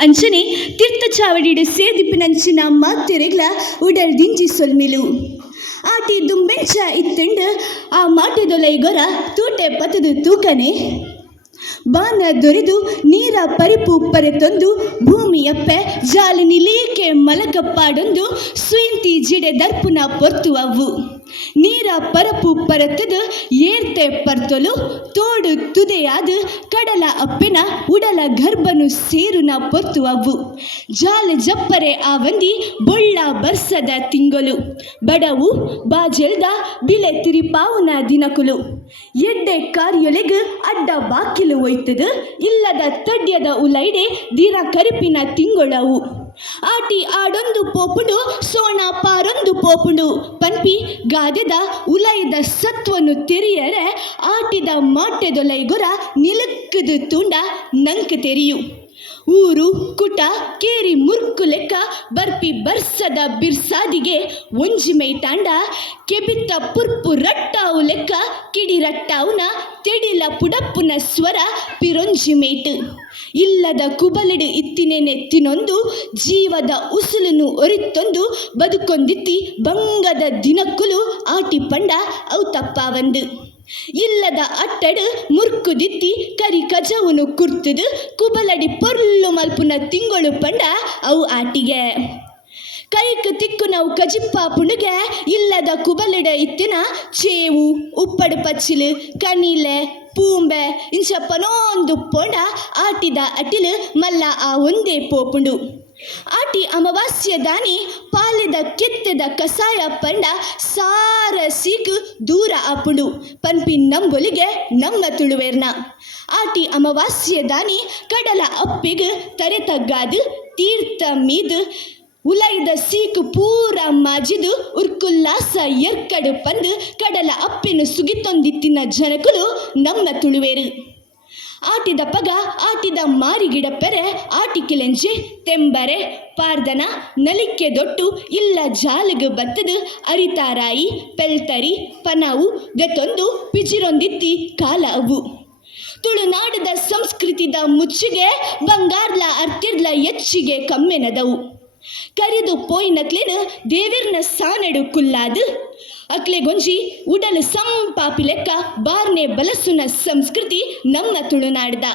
ಅಂಚನೆ ತೀರ್ಥಚಾವಡಿಡು ಸೇದಿಪಿನಂಚಿನ ಮಾತೆರೆಗ್ಲ ಉಡಲ್ ದಿಂಜಿ ಸೊಲ್ಮಿಲು ಆಟಿ ದುಂಬೆಂಚ ಇತ್ತಂಡು ಆ ಮಾಟೆದೊಲೈಗೊರ ತೂಟೆ ಪತದು ತೂಕನೆ ಬಾನ ದೊರೆದು ನೀರ ಪರಿಪು ಪರೆತೊಂದು ಭೂಮಿಯಪ್ಪೆ ಜಾಲಿನಿ ಲೇಕೆ ಮಲಗಪ್ಪಾಡೊಂದು ಸ್ವಿಂತಿ ಜಿಡೆ ದರ್ಪುನ ಪೊರ್ತು ಅವು ನೀರ ಪರಪು ಪರತದು ಏರ್ತೆ ಪರ್ತೊಲು ತೋಡು ತುದೆಯಾದ ಕಡಲ ಅಪ್ಪೆನ ಉಡಲ ಗರ್ಭನು ಸೇರುನ ಪೊರ್ತು ಅವು ಜಾಲ ಜಪ್ಪರೆ ಆ ವಂದಿ ಬೊಳ್ಳ ಬರ್ಸದ ತಿಂಗೊಲು ಬಡವು ಬಾಜೆಲ್ದ ಬಿಳೆ ತಿರಿಪಾವುನ ದಿನಕುಲು ಎಡ್ಡೆ ಕಾರ್ಯೊಲೆಗ್ ಅಡ್ಡ ಬಾಕಿಲು ಒಯ್ತದು ಇಲ್ಲದ ತಡ್ಯದ ಉಲೈಡೆ ದೀರ ಕರಿಪಿನ ತಿಂಗೊಳವು ಆಟಿ ಆಡೊಂದು ಪೋಪುಡು ಸೋಣ ಪಾರೊಂದು ಪೋಪುಡು ಪನ್ಪಿ ಗಾದೆದ ಉಲೈದ ಸತ್ವನು ತೆರಿಯರೆ ಆಟಿದ ಮಾಟೆದೊಲೈಗೊರ ನಿಲುಕ್ಕದು ತುಂಡ ನಂಕ ತೆರಿಯು ಊರು ಕುಟ ಕೇರಿ ಮುರ್ಕು ಲೆಕ್ಕ ಬರ್ಪಿ ಬರ್ಸದ ಬಿರ್ಸಾದಿಗೆ ಒಂಜಿ ಮೈತಾಂಡ ಕೆಬಿತ್ತ ಪುರ್ಪು ರಟ್ಟಾವು ಲೆಕ್ಕ ಕಿಡಿ ರಟ್ಟಾವುನ ತೆಡಿಲ ಪುಡಪ್ಪುನ ಸ್ವರ ಪಿರೊಂಜಿ ಮೇಟು ಇಲ್ಲದ ಕುಬಲಿಡು ಇತ್ತಿನೆತ್ತಿನೊಂದು ಜೀವದ ಉಸುಲನ್ನು ಒರಿತ್ತೊಂದು ಬದುಕೊಂದಿತ್ತಿ ಬಂಗದ ದಿನಕ್ಕುಲು ಆಟಿ ಪಂಡ ಅವು ತಪ್ಪಾವಂದು ಇಲ್ಲದ ಅಟ್ಟಡು ಮುರ್ಕುದಿತ್ತಿ ಕರಿ ಕಜವುನು ಕುರ್ತುದು ಕುಬಲಡಿ ಪೊರ್ಲು ಮಲ್ಪುನ ತಿಂಗಳು ಪಂಡ ಅವು ಆಟಿಗೆ ಕೈಕ್ ತಿಕ್ಕು ನಾವು ಕಜಿಪ್ಪ ಪುಣಗೆ ಇಲ್ಲದ ಕುಬಲಿಡ ಇತ್ತಿನ ಚೇವು ಉಪ್ಪಡು ಪಚ್ಚಿಲು ಕಣಿಲೆ ಪೂಂಬೆ ಇಂಚಪ್ಪನೊಂದು ಪೊಂಡ ಆಟಿದ ಅಟಿಲು ಮಲ್ಲ ಆ ಒಂದೇ ಪೋಪುಂಡು ಆಟಿ ಅಮಾವಾಸ್ಯ ದಾನಿ ಪಾಲಿದ ಕೆತ್ತದ ಕಸಾಯ ಪಂಡ ಸಾರ ಸೀಕು ದೂರ ಆಪುಂಡು ಪನ್ಪಿ ನಂಬೊಲಿಗೆ ನಮ್ಮ ತುಳುವೇರ್ನ ಆಟಿ ಅಮಾವಾಸ್ಯ ದಾನಿ ಕಡಲ ಅಪ್ಪಿಗೆ ತರೆತಗ್ಗಾದು ತೀರ್ಥ ಮೀದು ಉಲೈದ ಸೀಕು ಪೂರ ಮಾಜಿದು ಉರ್ಕುಲ್ಲಾಸ ಎರ್ಕಡು ಪಂದು ಕಡಲ ಅಪ್ಪಿನ ಸುಗಿತೊಂದಿತ್ತಿನ ಜನಕುಲು ನಮ್ಮ ತುಳುವೇರು ಆಟಿದ ಪಗ ಆಟಿದ ಮಾರಿಗಿಡ ಪೆರೆ ಆಟಿಕಿಲೆಂಜೆ ತೆಂಬರೆ ಪಾರ್ದನ ನಲಿಕೆ ದೊಟ್ಟು ಇಲ್ಲ ಜಾಲಗು ಬತ್ತದು ಅರಿತಾರಾಯಿ ಪೆಲ್ತರಿ ಪನವು ಗತೊಂದು ಪಿಜಿರೊಂದಿತ್ತಿ ಕಾಲ ಅವು ತುಳುನಾಡದ ಸಂಸ್ಕೃತಿದ ಮುಚ್ಚಿಗೆ ಬಂಗಾರ್ಲ ಅರ್ತಿರ್ಲ ಹೆಚ್ಚಿಗೆ ಕಮ್ಮೆನದವು ಕರಿದು ಪೋಯ್ನಕ್ಲೇನು ದೇವಿರ್ನ ಸಾನಡು ಕುಲ್ಲಾದು ಅಕ್ಲೆ ಗೊಂಜಿ ಉಡಲು ಸಂಪಾಪಿ ಲೆಕ್ಕ ಬಾರ್ನೆ ಬಲಸುನ ಸಂಸ್ಕೃತಿ ನಮ್ಮ ತುಳುನಾಡ್ದ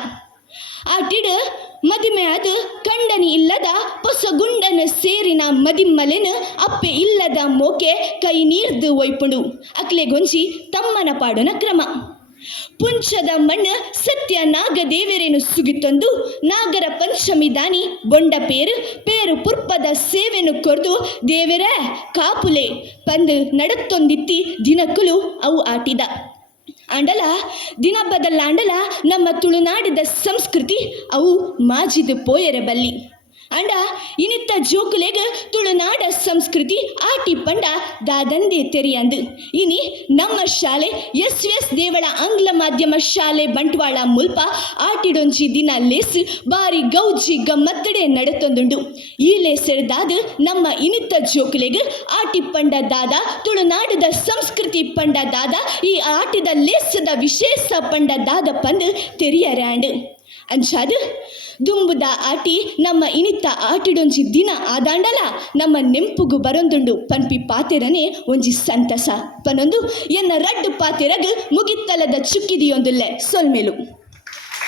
ಆಟಿಡು ಮದಿಮೆ ಅದು ಕಂಡನಿ ಇಲ್ಲದ ಹೊಸ ಗುಂಡನ ಸೇರಿನ ಮದಿಮ್ಮಲೆನು ಅಪ್ಪೆ ಇಲ್ಲದ ಮೋಕೆ ಕೈ ನೀರ್ದು ಒಯ್ಪುಂಡು ಅಕ್ಲೆ ಗೊಂಜಿ ತಮ್ಮನ ಪಾಡುನ ಕ್ರಮ ಪುಂಚದ ಮಣ್ಣು ಸತ್ಯ ನಾಗದೇವರೇನು ಸುಗಿತೊಂದು ನಾಗರ ಪಂಚಮಿ ದಾನಿ ಬೊಂಡ ಪೇರು ಪುರ್ಪದ ಸೇವೆನು ಕೊರ್ದು ದೇವರೇ ಕಾಪುಲೆ ಪಂದು ನಡತ್ತೊಂದಿತ್ತಿ ದಿನಕ್ಕುಲು ಅವು ಆಟಿದ ಆಂಡಲ ದಿನ ಬದಲಾಂಡಲ ನಮ್ಮ ತುಳುನಾಡಿದ ಸಂಸ್ಕೃತಿ ಅವು ಮಾಜಿದು ಪೋಯರೆ ಬಲ್ಲಿ ಅಂಡ ಇನಿತ್ತ ಜೋಕುಲೆಗ ತುಳುನಾಡ ಸಂಸ್ಕೃತಿ ಆಟಿ ಪಂಡ ದಾದಂದೆ ತೆರಿಯಂದು ಇನಿ ನಮ್ಮ ಶಾಲೆ ಎಸ್ ದೇವಳ ಆಂಗ್ಲ ಮಾಧ್ಯಮ ಶಾಲೆ ಬಂಟ್ವಾಳ ಮುಲ್ಪ ಆಟಿಡೊಂಜಿ ದಿನ ಲೇಸು ಬಾರಿ ಗೌಜಿ ಗಮ್ಮತ್ತಡೆ ನಡತೊಂದುಂಡು ಈ ಲೇಸೆಡ್ದಾದ ನಮ್ಮ ಇನಿತ್ತ ಜೋಕುಲೆಗ ಆಟಿ ಪಂಡ ದಾದ ತುಳುನಾಡದ ಸಂಸ್ಕೃತಿ ಪಂಡ ದಾದ ಈ ಆಟಿದ ಲೇಸದ ವಿಶೇಷ ಪಂಡ ದಾದ ಪಂದು ತೆರಿಯರಾಂಡು ಅಂಚಾದು ದುಂಬುದ ಆಟಿ ನಮ್ಮ ಇನಿತ್ತ ಆಟಿಡೊಂಜಿ ದಿನ ಆದಾಂಡಲ ನಮ್ಮ ನೆಂಪುಗು ಬರೊಂದುಂಡು ಪನ್ಪಿ ಪಾತೆರನೆ ಒಂಜಿ ಸಂತಸ ಪನೊಂದು ಎನ್ನ ರಡ್ಡು ಪಾತೆರಗ್ ಮುಗಿತ್ತಲದ ಚುಕ್ಕಿದಿಯೊಂದುಲ್ಲೆ ಸೊಲ್ಮೆಲು